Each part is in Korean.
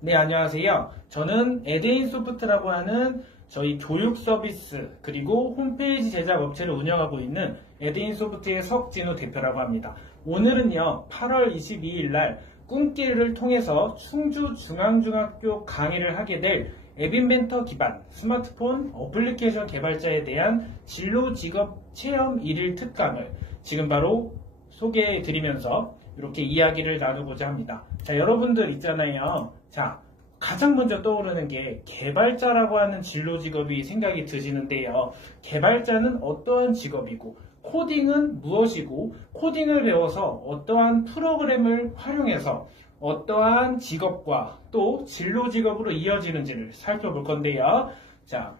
네, 안녕하세요. 저는 에드인소프트라고 하는 저희 교육 서비스 그리고 홈페이지 제작 업체를 운영하고 있는 에드인소프트의 석진우 대표라고 합니다. 오늘은요, 8월 22일 날 꿈길을 통해서 충주중앙중학교 강의를 하게 될 앱인벤터 기반 스마트폰 어플리케이션 개발자에 대한 진로 직업 체험 1일 특강을 지금 바로 소개해 드리면서 이렇게 이야기를 나누고자 합니다. 자, 여러분들 있잖아요. 자, 가장 먼저 떠오르는 게 개발자라고 하는 진로 직업이 생각이 드시는데요. 개발자는 어떠한 직업이고 코딩은 무엇이고 코딩을 배워서 어떠한 프로그램을 활용해서 어떠한 직업과 또 진로 직업으로 이어지는지를 살펴볼 건데요. 자,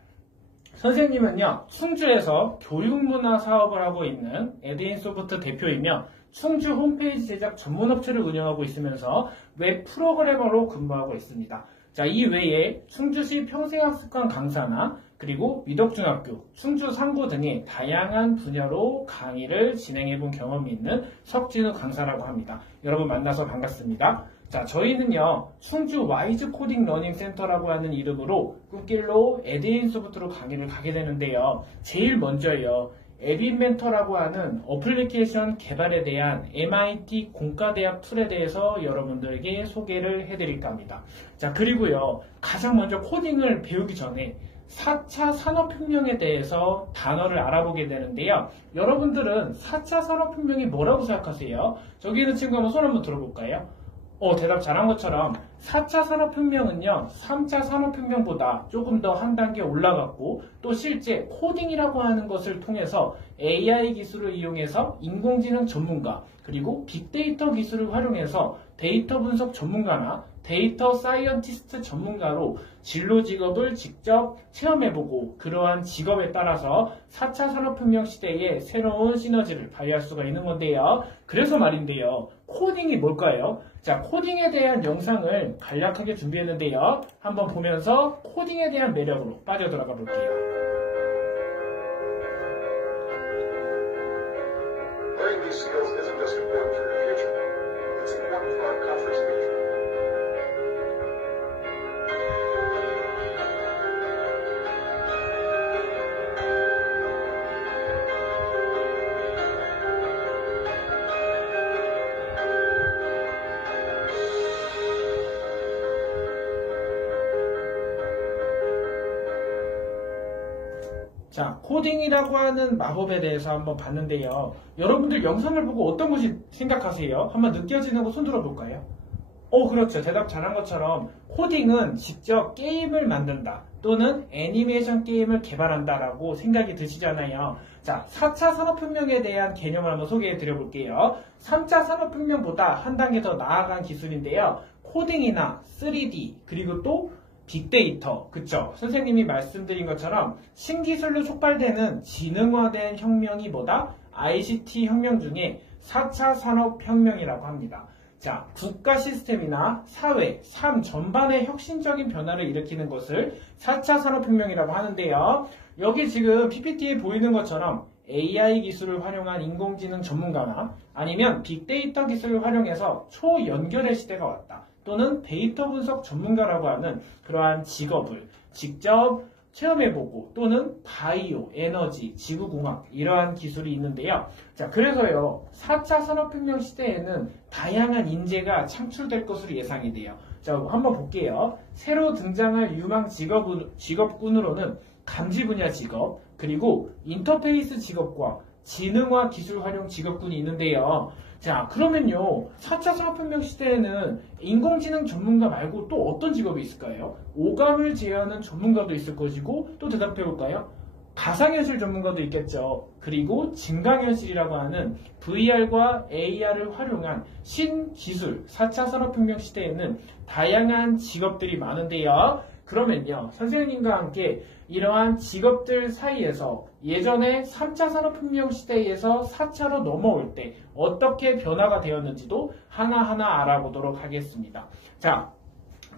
선생님은요, 충주에서 교육문화 사업을 하고 있는 에드인소프트 대표이며 충주 홈페이지 제작 전문업체를 운영하고 있으면서 웹 프로그래머로 근무하고 있습니다. 자, 이 외에 충주시 평생학습관 강사나 그리고 미덕중학교, 충주 상고 등의 다양한 분야로 강의를 진행해본 경험이 있는 석진우 강사라고 합니다. 여러분 만나서 반갑습니다. 자, 저희는요, 충주 와이즈 코딩 러닝 센터라고 하는 이름으로 꿈길로 에드인소프트로 강의를 가게 되는데요. 제일 먼저요, 앱인벤터라고 하는 어플리케이션 개발에 대한 MIT 공과대학 툴에 대해서 여러분들에게 소개를 해드릴까 합니다. 자, 그리고요, 가장 먼저 코딩을 배우기 전에 4차 산업혁명에 대해서 단어를 알아보게 되는데요. 여러분들은 4차 산업혁명이 뭐라고 생각하세요? 저기 있는 친구 한번 손 한번 들어볼까요? 대답 잘한 것처럼 4차 산업혁명은요, 3차 산업혁명보다 조금 더 한 단계 올라갔고 또 실제 코딩이라고 하는 것을 통해서 AI 기술을 이용해서 인공지능 전문가 그리고 빅데이터 기술을 활용해서 데이터 분석 전문가나 데이터 사이언티스트 전문가로 진로 직업을 직접 체험해보고 그러한 직업에 따라서 4차 산업혁명 시대에 새로운 시너지를 발휘할 수가 있는 건데요. 그래서 말인데요. 코딩이 뭘까요? 자, 코딩에 대한 영상을 간략하게 준비했는데요. 한번 보면서 코딩에 대한 매력으로 빠져들어가 볼게요. Learning these skills isn't just important for your future, it's important for our country's future. 자, 코딩이라고 하는 마법에 대해서 한번 봤는데요. 여러분들 영상을 보고 어떤 것이 생각하세요? 한번 느껴지는 거 손 들어볼까요? 그렇죠. 대답 잘한 것처럼 코딩은 직접 게임을 만든다 또는 애니메이션 게임을 개발한다라고 생각이 드시잖아요. 자, 4차 산업혁명에 대한 개념을 한번 소개해 드려볼게요. 3차 산업혁명보다 한 단계 더 나아간 기술인데요. 코딩이나 3D 그리고 또 빅데이터, 그쵸? 선생님이 말씀드린 것처럼 신기술로 촉발되는 지능화된 혁명이 뭐다? ICT 혁명 중에 4차 산업혁명이라고 합니다. 자, 국가 시스템이나 사회, 삶 전반의 혁신적인 변화를 일으키는 것을 4차 산업혁명이라고 하는데요. 여기 지금 PPT에 보이는 것처럼 AI 기술을 활용한 인공지능 전문가나 아니면 빅데이터 기술을 활용해서 초연결의 시대가 왔다. 또는 데이터 분석 전문가라고 하는 그러한 직업을 직접 체험해보고 또는 바이오, 에너지, 지구공학 이러한 기술이 있는데요. 자, 그래서요 4차 산업혁명 시대에는 다양한 인재가 창출될 것으로 예상이 돼요. 자, 한번 볼게요. 새로 등장할 유망 직업군으로는 감지 분야 직업 그리고 인터페이스 직업과 지능화 기술 활용 직업군이 있는데요. 자, 그러면요 4차 산업혁명 시대에는 인공지능 전문가 말고 또 어떤 직업이 있을까요? 오감을 제어하는 전문가도 있을 것이고 또 대답해볼까요? 가상현실 전문가도 있겠죠. 그리고 증강현실이라고 하는 VR과 AR을 활용한 신기술 4차 산업혁명 시대에는 다양한 직업들이 많은데요. 그러면요 선생님과 함께 이러한 직업들 사이에서 예전에 3차 산업혁명 시대에서 4차로 넘어올 때 어떻게 변화가 되었는지도 하나하나 알아보도록 하겠습니다. 자,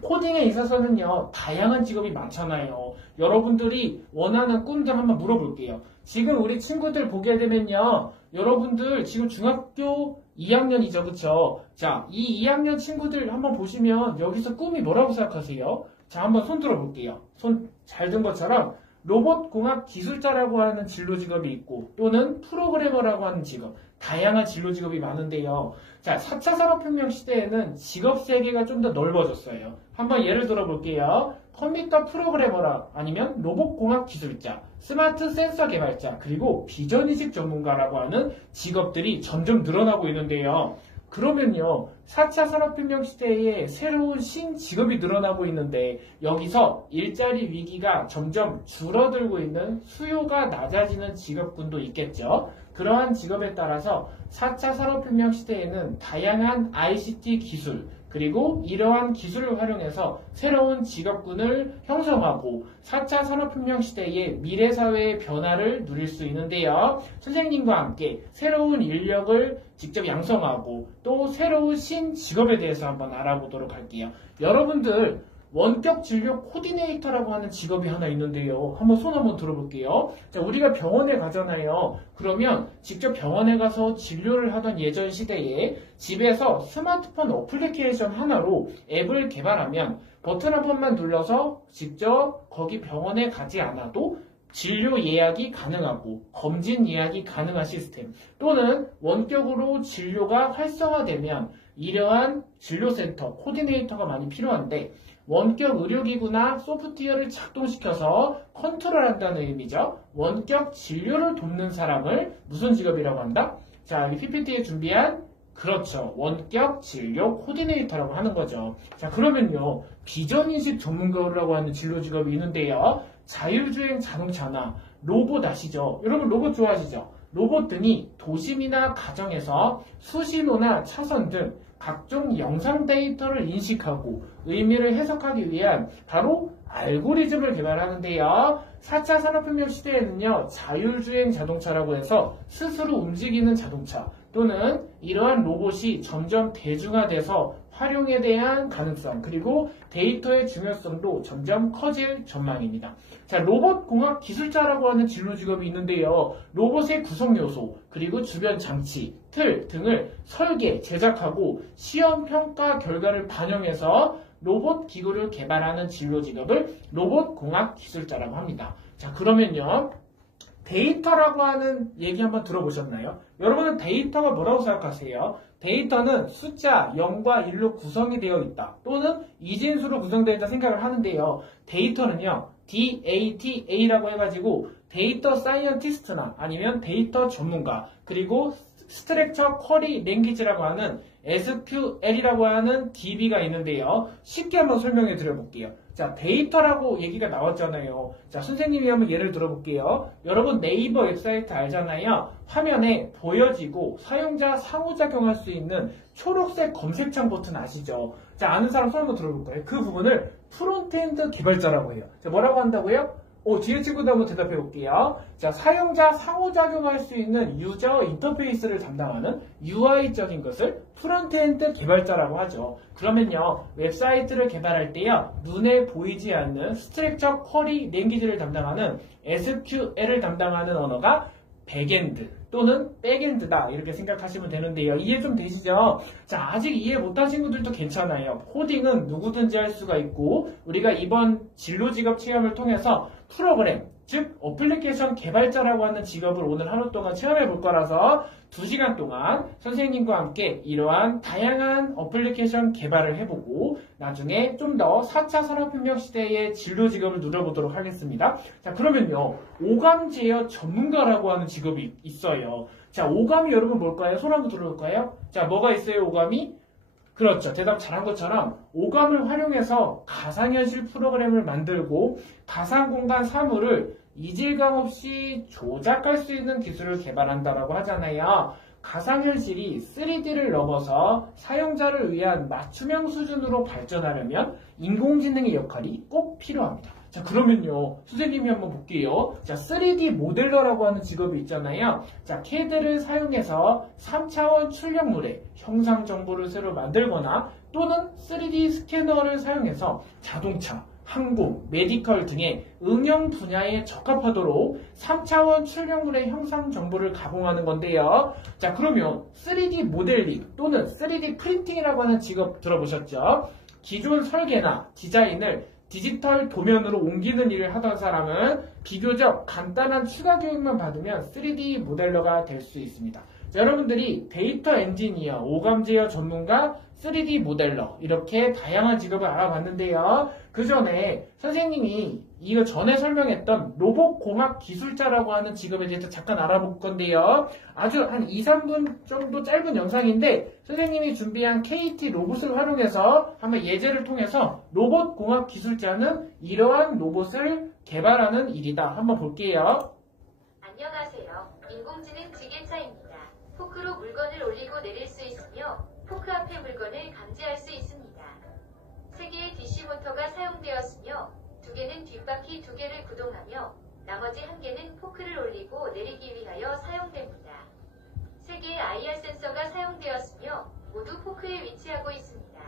코딩에 있어서는요 다양한 직업이 많잖아요. 여러분들이 원하는 꿈들 한번 물어볼게요. 지금 우리 친구들 보게 되면요 여러분들 지금 중학교 2학년이죠, 그쵸? 자, 이 2학년 친구들 한번 보시면 여기서 꿈이 뭐라고 생각하세요? 자, 한번 손 들어볼게요. 손 잘 든 것처럼 로봇공학 기술자라고 하는 진로 직업이 있고 또는 프로그래머라고 하는 직업, 다양한 진로 직업이 많은데요. 자, 4차 산업혁명 시대에는 직업 세계가 좀 더 넓어졌어요. 한번 예를 들어볼게요. 컴퓨터 프로그래머라 아니면 로봇공학 기술자, 스마트 센서 개발자, 그리고 비전인식 전문가라고 하는 직업들이 점점 늘어나고 있는데요. 그러면요, 4차 산업혁명 시대에 새로운 신직업이 늘어나고 있는데 여기서 일자리 위기가 점점 줄어들고 있는 수요가 낮아지는 직업군도 있겠죠. 그러한 직업에 따라서 4차 산업혁명 시대에는 다양한 ICT 기술, 그리고 이러한 기술을 활용해서 새로운 직업군을 형성하고 4차 산업혁명 시대의 미래사회의 변화를 누릴 수 있는데요. 선생님과 함께 새로운 인력을 직접 양성하고 또 새로운 신직업에 대해서 한번 알아보도록 할게요. 여러분들 원격 진료 코디네이터라고 하는 직업이 하나 있는데요. 한번 손 한번 들어볼게요. 자, 우리가 병원에 가잖아요. 그러면 직접 병원에 가서 진료를 하던 예전 시대에 집에서 스마트폰 어플리케이션 하나로 앱을 개발하면 버튼 한 번만 눌러서 직접 거기 병원에 가지 않아도 진료 예약이 가능하고 검진 예약이 가능한 시스템, 또는 원격으로 진료가 활성화되면 이러한 진료센터 코디네이터가 많이 필요한데 원격 의료기구나 소프트웨어를 작동시켜서 컨트롤한다는 의미죠. 원격 진료를 돕는 사람을 무슨 직업이라고 한다? 자, 여기 PPT에 준비한, 그렇죠, 원격 진료 코디네이터라고 하는 거죠. 자, 그러면요, 비전인식 전문가라고 하는 진로 직업이 있는데요. 자율주행 자동차나 로봇 아시죠? 여러분 로봇 좋아하시죠? 로봇 등이 도심이나 가정에서 수신호나 차선 등 각종 영상 데이터를 인식하고 의미를 해석하기 위한 바로 알고리즘을 개발하는데요. 4차 산업혁명 시대에는요, 자율주행 자동차라고 해서 스스로 움직이는 자동차 또는 이러한 로봇이 점점 대중화돼서 활용에 대한 가능성, 그리고 데이터의 중요성도 점점 커질 전망입니다. 자, 로봇공학 기술자라고 하는 진로 직업이 있는데요. 로봇의 구성 요소, 그리고 주변 장치, 틀 등을 설계, 제작하고 시험 평가 결과를 반영해서 로봇 기구를 개발하는 진로 직업을 로봇공학 기술자라고 합니다. 자, 그러면요, 데이터라고 하는 얘기 한번 들어보셨나요? 여러분은 데이터가 뭐라고 생각하세요? 데이터는 숫자 0과 1로 구성이 되어 있다, 또는 이진수로 구성되어 있다 생각을 하는데요. 데이터는요, DATA라고 해가지고 데이터 사이언티스트나 아니면 데이터 전문가, 그리고 스트럭처 쿼리 랭귀지라고 하는 SQL이라고 하는 DB가 있는데요. 쉽게 한번 설명해 드려볼게요. 자, 데이터라고 얘기가 나왔잖아요. 자, 선생님이 한번 예를 들어볼게요. 여러분 네이버 웹사이트 알잖아요. 화면에 보여지고 사용자 상호작용할 수 있는 초록색 검색창 버튼 아시죠? 자, 아는 사람 손 한번 들어볼까요? 그 부분을 프론트엔드 개발자라고 해요. 자, 뭐라고 한다고요? 뒤에 친구도 한번 대답해 볼게요. 자, 사용자 상호작용할 수 있는 유저 인터페이스를 담당하는 UI적인 것을 프론트엔드 개발자라고 하죠. 그러면요, 웹사이트를 개발할 때요, 눈에 보이지 않는 스트럭처 쿼리 랭귀지를 담당하는 SQL을 담당하는 언어가 백엔드 또는 백엔드다, 이렇게 생각하시면 되는데요. 이해 좀 되시죠? 자, 아직 이해 못한 친구들도 괜찮아요. 코딩은 누구든지 할 수가 있고, 우리가 이번 진로 직업 체험을 통해서 프로그램, 즉 어플리케이션 개발자라고 하는 직업을 오늘 하루 동안 체험해 볼 거라서 2시간 동안 선생님과 함께 이러한 다양한 어플리케이션 개발을 해보고 나중에 좀 더 4차 산업혁명 시대의 진로 직업을 누려보도록 하겠습니다. 자, 그러면요, 오감 제어 전문가라고 하는 직업이 있어요. 자, 오감이 여러분 뭘까요? 손 한번 들어볼까요? 자, 뭐가 있어요, 오감이? 그렇죠. 대답 잘한 것처럼 오감을 활용해서 가상현실 프로그램을 만들고 가상공간 사물을 이질감 없이 조작할 수 있는 기술을 개발한다라고 하잖아요. 가상현실이 3D를 넘어서 사용자를 위한 맞춤형 수준으로 발전하려면 인공지능의 역할이 꼭 필요합니다. 자, 그러면요, 선생님이 한번 볼게요. 자, 3D 모델러라고 하는 직업이 있잖아요. 자, CAD를 사용해서 3차원 출력물에 형상 정보를 새로 만들거나 또는 3D 스캐너를 사용해서 자동차, 항공, 메디컬 등의 응용 분야에 적합하도록 3차원 출력물의 형상 정보를 가공하는 건데요. 자, 그러면 3D 모델링 또는 3D 프린팅이라고 하는 직업 들어보셨죠? 기존 설계나 디자인을 디지털 도면으로 옮기는 일을 하던 사람은 비교적 간단한 추가 교육만 받으면 3D 모델러가 될 수 있습니다. 자, 여러분들이 데이터 엔지니어, 오감 제어 전문가, 3D 모델러 이렇게 다양한 직업을 알아봤는데요. 그 전에 선생님이 이거 전에 설명했던 로봇공학 기술자라고 하는 직업에 대해서 잠깐 알아볼 건데요. 아주 한 2, 3분 정도 짧은 영상인데 선생님이 준비한 KT 로봇을 활용해서 한번 예제를 통해서 로봇공학 기술자는 이러한 로봇을 개발하는 일이다. 한번 볼게요. 안녕하세요. 인공지능 지게차입니다. 포크로 물건을 올리고 내릴 수 있으며 포크 앞에 물건을 감지할 수 있습니다. 3개의 DC 모터가 사용되었으며 2개는 뒷바퀴 2개를 구동하며 나머지 1개는 포크를 올리고 내리기 위하여 사용됩니다. 3개의 IR 센서가 사용되었으며 모두 포크에 위치하고 있습니다.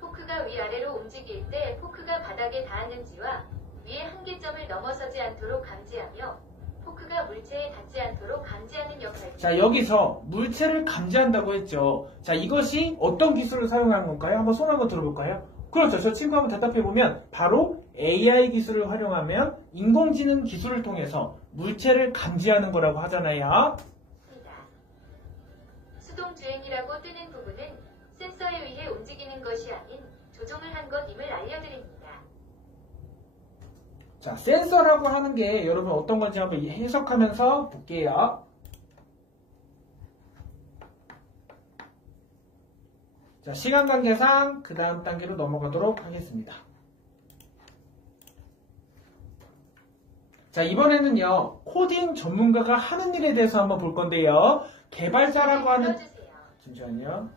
포크가 위아래로 움직일 때 포크가 바닥에 닿았는지와 위의 한계점을 넘어서지 않도록 감지하며 포크가 물체에 닿지 않도록 감지하는 역할입니다. 자, 여기서 물체를 감지한다고 했죠. 자, 이것이 어떤 기술을 사용하는 건가요? 한번 손 한번 들어볼까요? 그렇죠. 저 친구 한번 대답해보면 바로 AI 기술을 활용하면 인공지능 기술을 통해서 물체를 감지하는 거라고 하잖아요. 수동주행이라고 뜨는 부분은 센서에 의해 움직이는 것이 아닌 조종을 한 것임을 알려드립니다. 자, 센서라고 하는 게 여러분 어떤 건지 한번 해석하면서 볼게요. 자, 시간 관계상 그 다음 단계로 넘어가도록 하겠습니다. 자, 이번에는요, 코딩 전문가가 하는 일에 대해서 한번 볼 건데요. 개발자라고 하는, 잠시만요.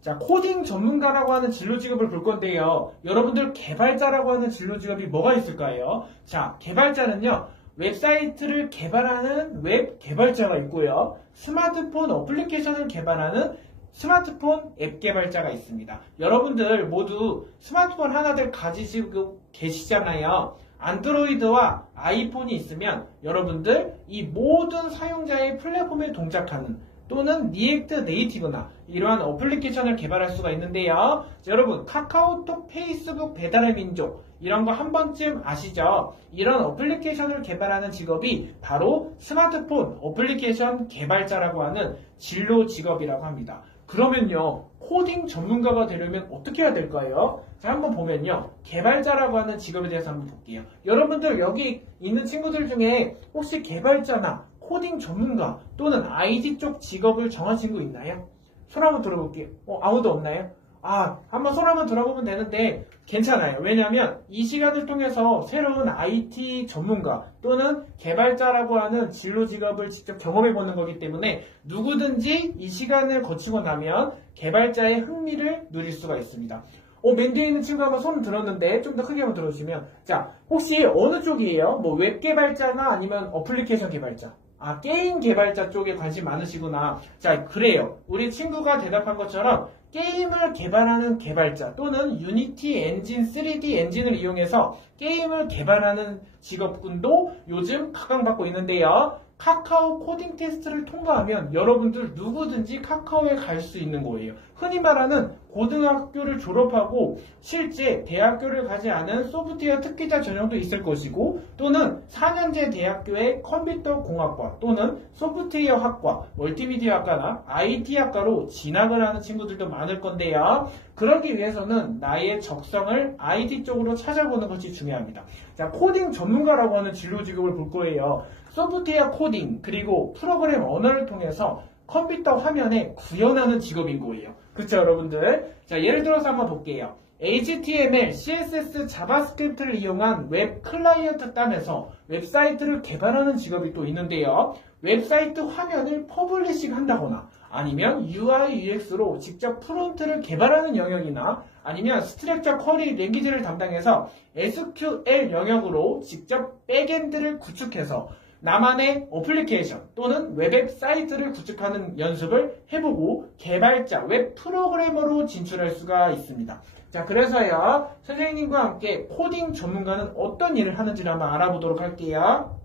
자, 코딩 전문가라고 하는 진로 직업을 볼 건데요. 여러분들 개발자라고 하는 진로 직업이 뭐가 있을까요? 자, 개발자는요. 웹사이트를 개발하는 웹 개발자가 있고요. 스마트폰 어플리케이션을 개발하는 스마트폰 앱 개발자가 있습니다. 여러분들 모두 스마트폰 하나들 가지시고 계시잖아요. 안드로이드와 아이폰이 있으면 여러분들 이 모든 사용자의 플랫폼에 동작하는 또는 리액트 네이티브나 이러한 어플리케이션을 개발할 수가 있는데요. 자, 여러분 카카오톡, 페이스북, 배달의 민족 이런 거 한 번쯤 아시죠? 이런 어플리케이션을 개발하는 직업이 바로 스마트폰 어플리케이션 개발자라고 하는 진로 직업이라고 합니다. 그러면요, 코딩 전문가가 되려면 어떻게 해야 될까요? 자, 한번 보면요, 개발자라고 하는 직업에 대해서 한번 볼게요. 여러분들 여기 있는 친구들 중에 혹시 개발자나 코딩 전문가 또는 IT 쪽 직업을 정한 친구 있나요? 손 한번 들어볼게요. 아무도 없나요? 한번 손 한번 들어보면 되는데 괜찮아요. 왜냐하면 이 시간을 통해서 새로운 IT 전문가 또는 개발자라고 하는 진로 직업을 직접 경험해보는 거기 때문에 누구든지 이 시간을 거치고 나면 개발자의 흥미를 누릴 수가 있습니다. 맨 뒤에 있는 친구 한번 손 들었는데 좀 더 크게 한번 들어주시면, 자, 혹시 어느 쪽이에요? 뭐 웹 개발자나 아니면 어플리케이션 개발자? 게임 개발자 쪽에 관심 많으시구나. 자, 그래요. 우리 친구가 대답한 것처럼 게임을 개발하는 개발자 또는 유니티 엔진, 3D 엔진을 이용해서 게임을 개발하는 직업군도 요즘 각광받고 있는데요. 카카오 코딩 테스트를 통과하면 여러분들 누구든지 카카오에 갈 수 있는 거예요. 흔히 말하는 고등학교를 졸업하고 실제 대학교를 가지 않은 소프트웨어 특기자 전형도 있을 것이고, 또는 4년제 대학교의 컴퓨터 공학과 또는 소프트웨어 학과, 멀티미디어 학과나 IT 학과로 진학을 하는 친구들도 많을 건데요. 그러기 위해서는 나의 적성을 IT 쪽으로 찾아보는 것이 중요합니다. 자, 코딩 전문가라고 하는 진로 직업을 볼 거예요. 소프트웨어 코딩 그리고 프로그램 언어를 통해서 컴퓨터 화면에 구현하는 직업인 거예요. 그렇죠, 여러분들? 자, 예를 들어서 한번 볼게요. HTML, CSS, 자바스크립트를 이용한 웹 클라이언트 딴에서 웹사이트를 개발하는 직업이 또 있는데요. 웹사이트 화면을 퍼블리싱 한다거나 아니면 UI, UX로 직접 프론트를 개발하는 영역이나 아니면 스트럭처 쿼리 랭귀지를 담당해서 SQL 영역으로 직접 백엔드를 구축해서 나만의 어플리케이션 또는 웹사이트를 구축하는 연습을 해보고 개발자, 웹 프로그래머로 진출할 수가 있습니다. 자, 그래서요, 선생님과 함께 코딩 전문가는 어떤 일을 하는지를 한번 알아보도록 할게요.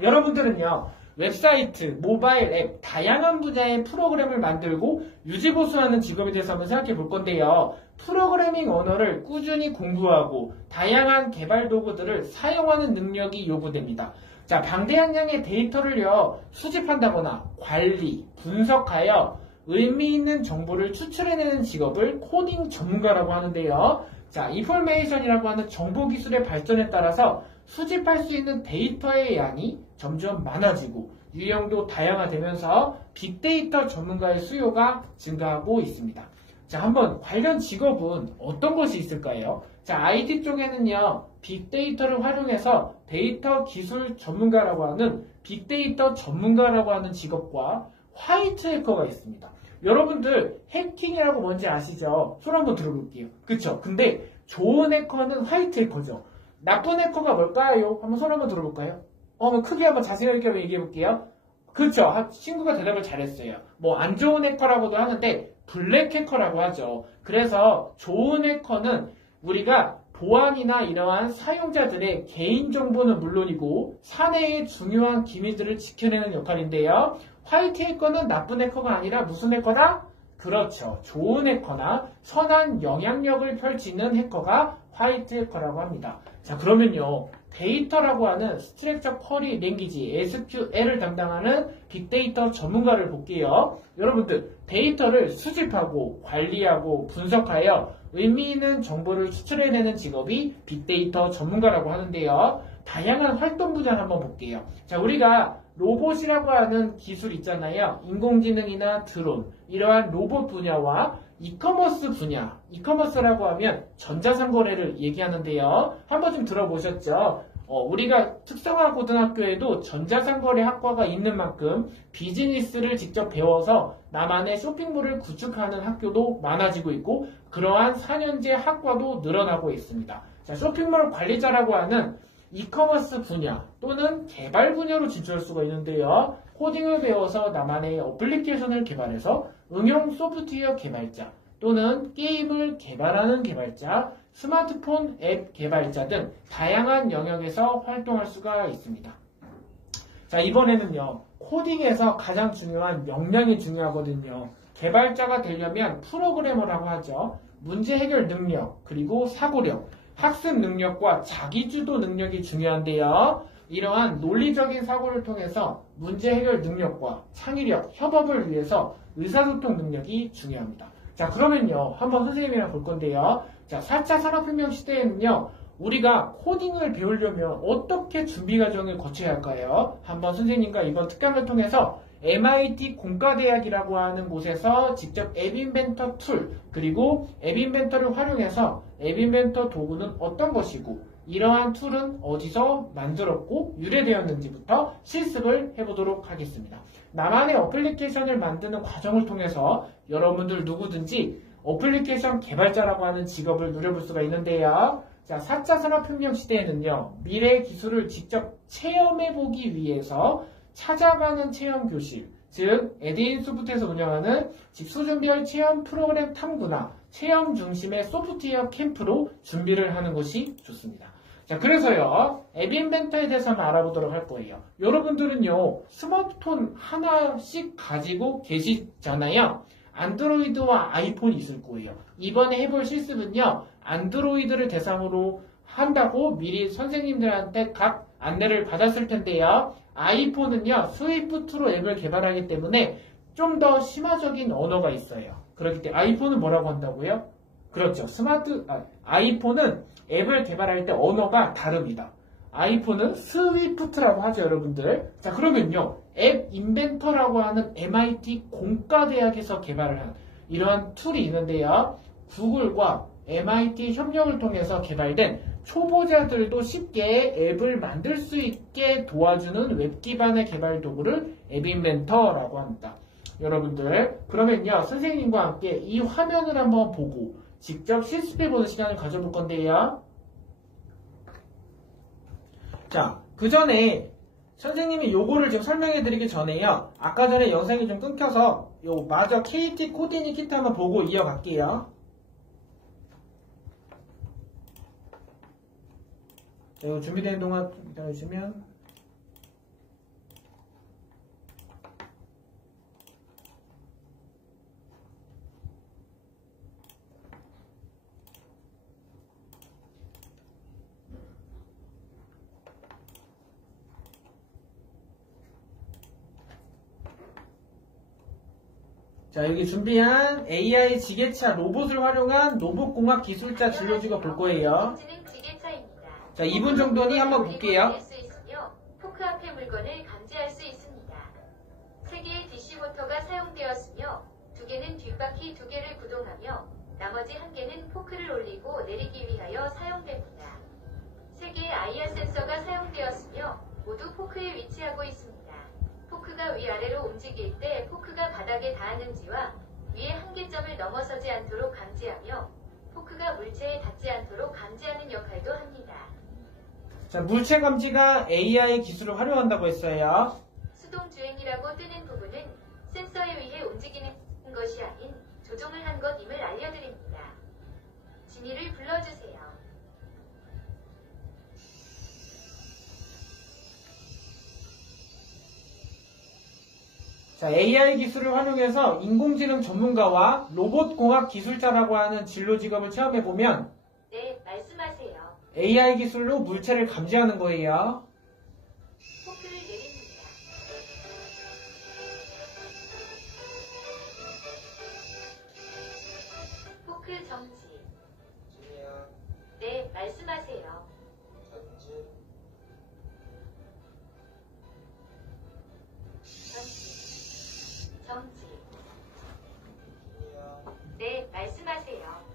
여러분들은요, 웹사이트, 모바일 앱, 다양한 분야의 프로그램을 만들고 유지보수하는 직업에 대해서 한번 생각해 볼 건데요. 프로그래밍 언어를 꾸준히 공부하고 다양한 개발 도구들을 사용하는 능력이 요구됩니다. 자, 방대한 양의 데이터를요, 수집한다거나 관리, 분석하여 의미 있는 정보를 추출해내는 직업을 코딩 전문가라고 하는데요. 자, 인포메이션이라고 하는 정보기술의 발전에 따라서 수집할 수 있는 데이터의 양이 점점 많아지고 유형도 다양화되면서 빅데이터 전문가의 수요가 증가하고 있습니다. 자, 한번 관련 직업은 어떤 것이 있을까요? 자, IT 쪽에는요, 빅데이터를 활용해서 데이터 기술 전문가라고 하는 빅데이터 전문가라고 하는 직업과 화이트 해커가 있습니다. 여러분들 해킹이라고 뭔지 아시죠? 손 한번 들어볼게요. 그쵸? 근데 좋은 해커는 화이트 해커죠. 나쁜 해커가 뭘까요? 한번 손 한번 들어볼까요? 크게 한번 자세히 한번 얘기해 볼게요. 그렇죠. 친구가 대답을 잘했어요. 뭐 안 좋은 해커라고도 하는데 블랙 해커라고 하죠. 그래서 좋은 해커는 우리가 보안이나 이러한 사용자들의 개인정보는 물론이고 사내의 중요한 기밀들을 지켜내는 역할인데요. 화이트 해커는 나쁜 해커가 아니라 무슨 해커다? 그렇죠. 좋은 해커나 선한 영향력을 펼치는 해커가 화이트 해커라고 합니다. 자, 그러면요. 데이터라고 하는 스트럭처 쿼리 랭귀지 SQL을 담당하는 빅데이터 전문가를 볼게요. 여러분들 데이터를 수집하고 관리하고 분석하여 의미 있는 정보를 추출해내는 직업이 빅데이터 전문가라고 하는데요. 다양한 활동 분야를 한번 볼게요. 자, 우리가 로봇이라고 하는 기술 있잖아요. 인공지능이나 드론, 이러한 로봇 분야와 이커머스 분야, 이커머스라고 하면 전자상거래를 얘기하는데요. 한번 좀 들어보셨죠? 우리가 특성화 고등학교에도 전자상거래 학과가 있는 만큼 비즈니스를 직접 배워서 나만의 쇼핑몰을 구축하는 학교도 많아지고 있고 그러한 4년제 학과도 늘어나고 있습니다. 자, 쇼핑몰 관리자라고 하는 이커머스 분야 또는 개발 분야로 진출할 수가 있는데요. 코딩을 배워서 나만의 어플리케이션을 개발해서 응용 소프트웨어 개발자 또는 게임을 개발하는 개발자, 스마트폰 앱 개발자 등 다양한 영역에서 활동할 수가 있습니다. 자, 이번에는요. 코딩에서 가장 중요한 역량이 중요하거든요. 개발자가 되려면 프로그래머라고 하죠. 문제 해결 능력, 그리고 사고력, 학습 능력과 자기주도 능력이 중요한데요. 이러한 논리적인 사고를 통해서 문제 해결 능력과 창의력, 협업을 위해서 의사소통 능력이 중요합니다. 자, 그러면요. 한번 선생님이랑 볼 건데요. 자, 4차 산업혁명 시대에는요. 우리가 코딩을 배우려면 어떻게 준비 과정을 거쳐야 할까요? 한번 선생님과 이번 특강을 통해서 MIT 공과대학이라고 하는 곳에서 직접 앱인벤터 툴 그리고 앱인벤터를 활용해서 앱인벤터 도구는 어떤 것이고 이러한 툴은 어디서 만들었고 유래되었는지부터 실습을 해보도록 하겠습니다. 나만의 어플리케이션을 만드는 과정을 통해서 여러분들 누구든지 어플리케이션 개발자라고 하는 직업을 누려볼 수가 있는데요. 자, 4차 산업혁명 시대에는요. 미래 기술을 직접 체험해보기 위해서 찾아가는 체험 교실, 즉 에드인 소프트에서 운영하는 수준별 체험 프로그램 탐구나 체험 중심의 소프트웨어 캠프로 준비를 하는 것이 좋습니다. 자, 그래서요, 앱인벤터에 대해서 한번 알아보도록 할 거예요. 여러분들은요, 스마트폰 하나씩 가지고 계시잖아요. 안드로이드와 아이폰이 있을 거예요. 이번에 해볼 실습은요, 안드로이드를 대상으로 한다고 미리 선생님들한테 각 안내를 받았을 텐데요. 아이폰은요, 스위프트로 앱을 개발하기 때문에 좀 더 심화적인 언어가 있어요. 그렇기 때문에 아이폰은 뭐라고 한다고요? 그렇죠. 아이폰은 앱을 개발할 때 언어가 다릅니다. 아이폰은 스위프트라고 하죠, 여러분들. 자, 그러면요. 앱 인벤터라고 하는 MIT 공과대학에서 개발을 한 이러한 툴이 있는데요. 구글과 MIT 협력을 통해서 개발된 초보자들도 쉽게 앱을 만들 수 있게 도와주는 웹 기반의 개발 도구를 앱인벤터라고 합니다. 여러분들, 그러면요. 선생님과 함께 이 화면을 한번 보고 직접 실습해보는 시간을 가져볼 건데요. 자, 그 전에 선생님이 요거를 지금 설명해 드리기 전에요. 아까 전에 영상이 좀 끊겨서 요 마저 KT 코디니키트 한번 보고 이어갈게요. 자, 이거 준비되는 동안 기다려주시면. 자, 여기 준비한 AI 지게차 로봇을 활용한 로봇공학 기술자 진로직업 볼 거예요. 인공지능 지게차입니다. 자, 2분 정도니 한번 볼게요. 수 있으며 포크 앞의 물건을 감지할 수 있습니다. 3개의 DC 모터가 사용되었으며 2개는 뒷바퀴 2개를 구동하며 나머지 1개는 포크를 올리고 내리기 위하여 사용됩니다. 3개의 IR 센서가 사용되었으며 모두 포크에 위치하고 있습니다. 포크가 위아래로 움직일 때 포크가 바닥에 닿았는지와 위의 한계점을 넘어서지 않도록 감지하며 포크가 물체에 닿지 않도록 감지하는 역할도 합니다. 자, 물체 감지가 AI 기술을 활용한다고 했어요. 수동주행이라고 뜨는 부분은 센서에 의해 움직이는 것이 아닌 조종을 한 것임을 알려드립니다. 진이를 불러주세요. 자, AI 기술을 활용해서 인공지능 전문가와 로봇공학 기술자라고 하는 진로 직업을 체험해보면 네, 말씀하세요. AI 기술로 물체를 감지하는 거예요. 포크를 내립니다. 포크 정지. 네, 말씀하세요. 정지. 네, 말씀하세요.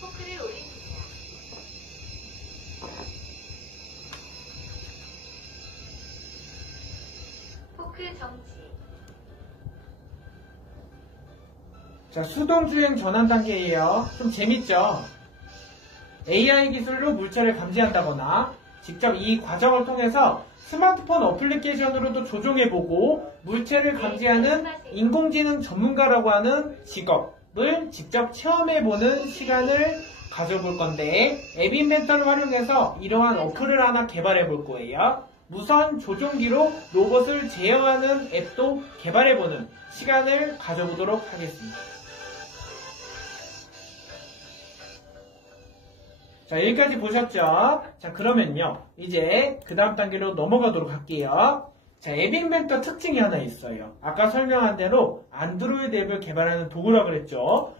포크를 올립니다. 포크 정지. 자, 수동주행 전환 단계예요. 좀 재밌죠? AI 기술로 물체를 감지한다거나 직접 이 과정을 통해서 스마트폰 어플리케이션으로도 조종해보고 물체를 감지하는 인공지능 전문가라고 하는 직업을 직접 체험해보는 시간을 가져볼 건데 앱 인벤터를 활용해서 이러한 어플을 하나 개발해볼 거예요. 무선 조종기로 로봇을 제어하는 앱도 개발해보는 시간을 가져보도록 하겠습니다. 자, 여기까지 보셨죠? 자, 그러면요. 이제 그 다음 단계로 넘어가도록 할게요. 자, 앱 인벤터 특징이 하나 있어요. 아까 설명한 대로 안드로이드 앱을 개발하는 도구라고 그랬죠?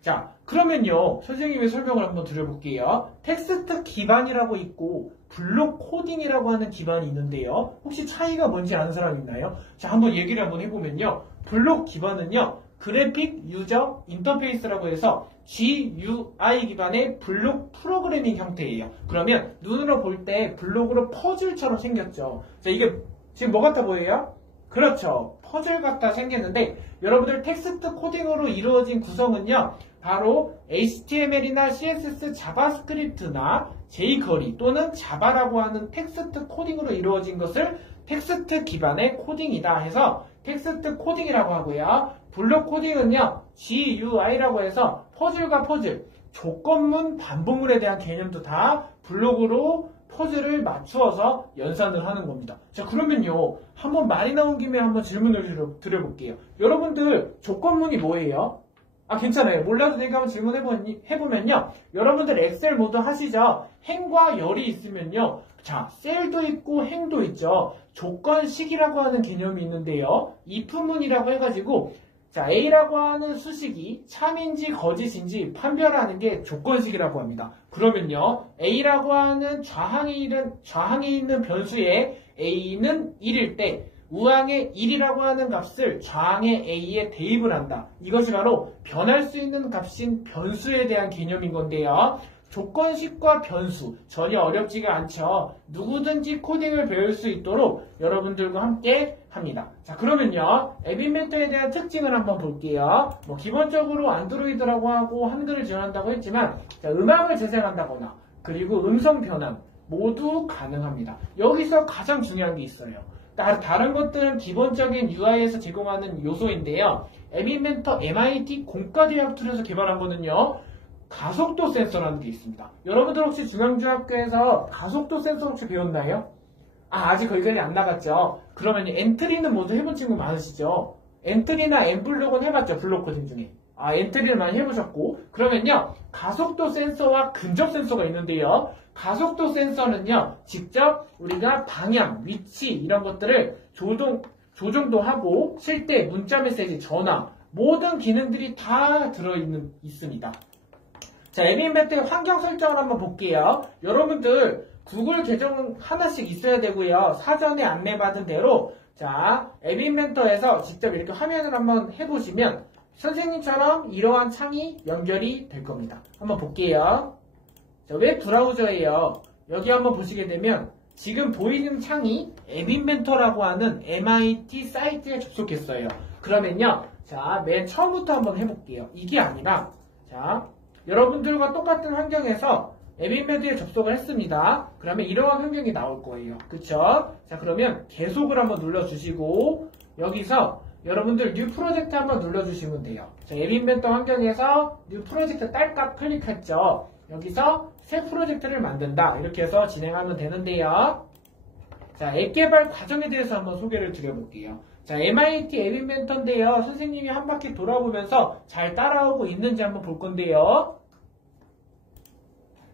자, 그러면요. 선생님의 설명을 한번 드려볼게요. 텍스트 기반이라고 있고 블록 코딩이라고 하는 기반이 있는데요. 혹시 차이가 뭔지 아는 사람 있나요? 자, 한번 얘기를 한번 해보면요. 블록 기반은요. 그래픽 유저 인터페이스라고 해서 GUI 기반의 블록 프로그래밍 형태예요. 그러면 눈으로 볼 때 블록으로 퍼즐처럼 생겼죠. 자, 이게 지금 뭐 같아 보여요? 그렇죠. 퍼즐 같다 생겼는데 여러분들 텍스트 코딩으로 이루어진 구성은요. 바로 HTML이나 CSS, 자바스크립트나 jQuery 또는 자바라고 하는 텍스트 코딩으로 이루어진 것을 텍스트 기반의 코딩이다 해서 텍스트 코딩이라고 하고요. 블록 코딩은요. GUI라고 해서 퍼즐과 퍼즐, 조건문, 반복문에 대한 개념도 다 블록으로 퍼즐을 맞추어서 연산을 하는 겁니다. 자, 그러면요. 한번 말이 나온 김에 한번 질문을 드려볼게요. 여러분들 조건문이 뭐예요? 아, 괜찮아요. 몰라도 되니까 한번 질문해보면요. 여러분들 엑셀 모두 하시죠? 행과 열이 있으면요. 자, 셀도 있고 행도 있죠. 조건식이라고 하는 개념이 있는데요. if문이라고 해가지고 자, A라고 하는 수식이 참인지 거짓인지 판별하는 게 조건식이라고 합니다. 그러면요. A라고 하는 좌항에 있는 변수에 A는 1일 때 우항에 1이라고 하는 값을 좌항의 A에 대입을 한다. 이것이 바로 변할 수 있는 값인 변수에 대한 개념인 건데요. 조건식과 변수 전혀 어렵지가 않죠. 누구든지 코딩을 배울 수 있도록 여러분들과 함께 합니다. 자, 그러면요, 앱 인벤터에 대한 특징을 한번 볼게요. 뭐 기본적으로 안드로이드라고 하고 한글을 지원한다고 했지만, 자, 음악을 재생한다거나 그리고 음성 변환 모두 가능합니다. 여기서 가장 중요한 게 있어요. 다른 것들은 기본적인 UI에서 제공하는 요소인데요. 앱 인벤터 MIT 공과대학 툴에서 개발한 거는요, 가속도 센서라는 게 있습니다. 여러분들 혹시 중앙중학교에서 가속도 센서 혹시 배웠나요? 아직 거기까지 안 나갔죠? 그러면 엔트리는 모두 해본 친구 많으시죠? 엔트리나 엠블록은 해봤죠? 블록 코딩 중에. 엔트리를 많이 해보셨고, 그러면요, 가속도 센서와 근접 센서가 있는데요. 가속도 센서는요, 직접 우리가 방향, 위치 이런 것들을 조정도 하고, 쉴 때 문자 메시지, 전화 모든 기능들이 다 있습니다. 자, 앱 인벤터의 환경 설정을 한번 볼게요. 여러분들 구글 계정 하나씩 있어야 되고요. 사전에 안내받은 대로, 자, 앱 인벤터에서 직접 이렇게 화면을 한번 해보시면 선생님처럼 이러한 창이 연결이 될 겁니다. 한번 볼게요. 자, 웹 브라우저예요. 여기 한번 보시게 되면 지금 보이는 창이 앱 인벤터라고 하는 MIT 사이트에 접속했어요. 그러면요, 자, 맨 처음부터 한번 해볼게요. 이게 아니라, 자, 여러분들과 똑같은 환경에서 앱 인벤터에 접속을 했습니다. 그러면 이러한 환경이 나올 거예요. 그쵸? 자, 그러면 계속을 한번 눌러주시고, 여기서 여러분들 뉴 프로젝트 한번 눌러주시면 돼요. 자, 앱 인벤터 환경에서 뉴 프로젝트 딸깍 클릭했죠. 여기서 새 프로젝트를 만든다. 이렇게 해서 진행하면 되는데요. 자, 앱 개발 과정에 대해서 한번 소개를 드려볼게요. 자, MIT 앱 인벤터인데요. 선생님이 한 바퀴 돌아보면서 잘 따라오고 있는지 한번 볼 건데요.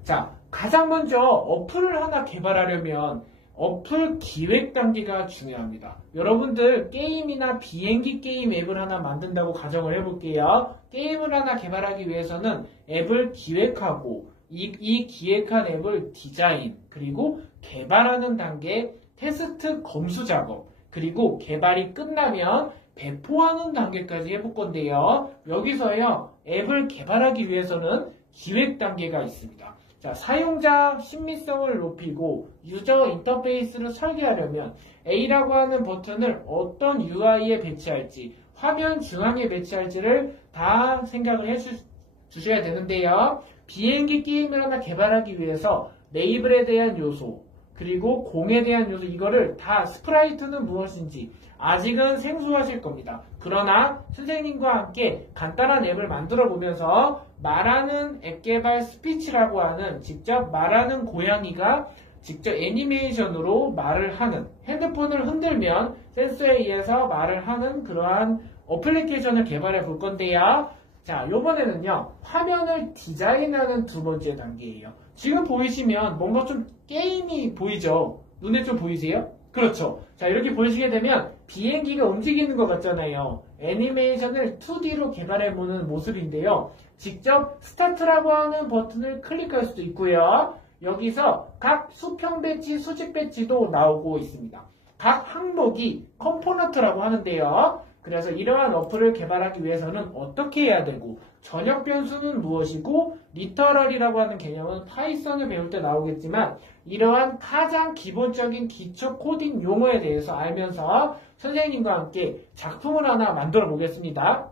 자, 가장 먼저 어플을 하나 개발하려면 어플 기획 단계가 중요합니다. 여러분들 게임이나 비행기 게임 앱을 하나 만든다고 가정을 해볼게요. 게임을 하나 개발하기 위해서는 앱을 기획하고 이 기획한 앱을 디자인, 그리고 개발하는 단계, 테스트 검수 작업, 그리고 개발이 끝나면 배포하는 단계까지 해볼 건데요. 여기서요, 앱을 개발하기 위해서는 기획 단계가 있습니다. 자, 사용자 친밀성을 높이고 유저 인터페이스를 설계하려면 A라고 하는 버튼을 어떤 UI에 배치할지, 화면 중앙에 배치할지를 다 생각을 해주셔야 되는데요. 비행기 게임을 하나 개발하기 위해서 레이블에 대한 요소, 그리고 공에 대한 요소, 이거를 다 스프라이트는 무엇인지 아직은 생소하실 겁니다. 그러나 선생님과 함께 간단한 앱을 만들어 보면서 말하는 앱 개발 스피치라고 하는, 직접 말하는 고양이가 직접 애니메이션으로 말을 하는, 핸드폰을 흔들면 센서에 의해서 말을 하는 그러한 어플리케이션을 개발해 볼 건데요. 자, 요번에는요, 화면을 디자인하는 두 번째 단계예요. 지금 보이시면 뭔가 좀 게임이 보이죠? 눈에 좀 보이세요? 그렇죠. 자, 이렇게 보시게 되면 비행기가 움직이는 것 같잖아요. 애니메이션을 2D로 개발해보는 모습인데요. 직접 스타트라고 하는 버튼을 클릭할 수도 있고요. 여기서 각 수평 배치, 수직 배치도 나오고 있습니다. 각 항목이 컴포넌트라고 하는데요. 그래서 이러한 어플을 개발하기 위해서는 어떻게 해야 되고, 전역 변수는 무엇이고, 리터럴이라고 하는 개념은 파이썬을 배울 때 나오겠지만, 이러한 가장 기본적인 기초 코딩 용어에 대해서 알면서 선생님과 함께 작품을 하나 만들어 보겠습니다.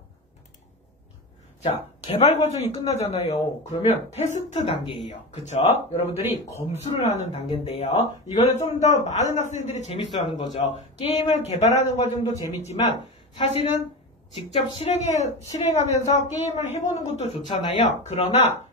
자, 개발 과정이 끝나잖아요. 그러면 테스트 단계예요. 그쵸? 여러분들이 검수를 하는 단계인데요. 이거는 좀 더 많은 학생들이 재밌어 하는 거죠. 게임을 개발하는 과정도 재밌지만 사실은 직접 실행하면서 게임을 해보는 것도 좋잖아요. 그러나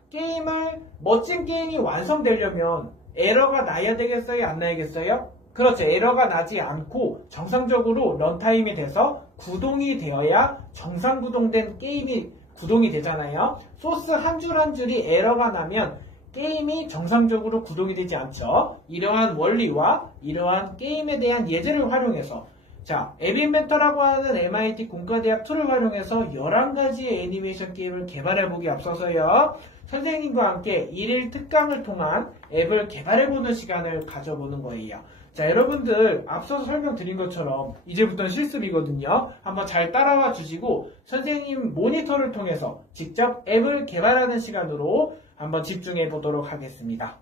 멋진 게임이 완성되려면 에러가 나야 되겠어요? 안 나야겠어요? 그렇죠. 에러가 나지 않고 정상적으로 런타임이 돼서 구동이 되어야 정상 구동된 게임이 구동이 되잖아요. 소스 한 줄 한 줄이 에러가 나면 게임이 정상적으로 구동이 되지 않죠. 이러한 원리와 이러한 게임에 대한 예제를 활용해서, 자, 앱 인벤터라고 하는 MIT 공과대학 툴을 활용해서 11가지의 애니메이션 게임을 개발해보기 앞서서요, 선생님과 함께 1일 특강을 통한 앱을 개발해보는 시간을 가져보는 거예요. 자, 여러분들 앞서서 설명드린 것처럼 이제부터는 실습이거든요. 한번 잘 따라와 주시고 선생님 모니터를 통해서 직접 앱을 개발하는 시간으로 한번 집중해 보도록 하겠습니다.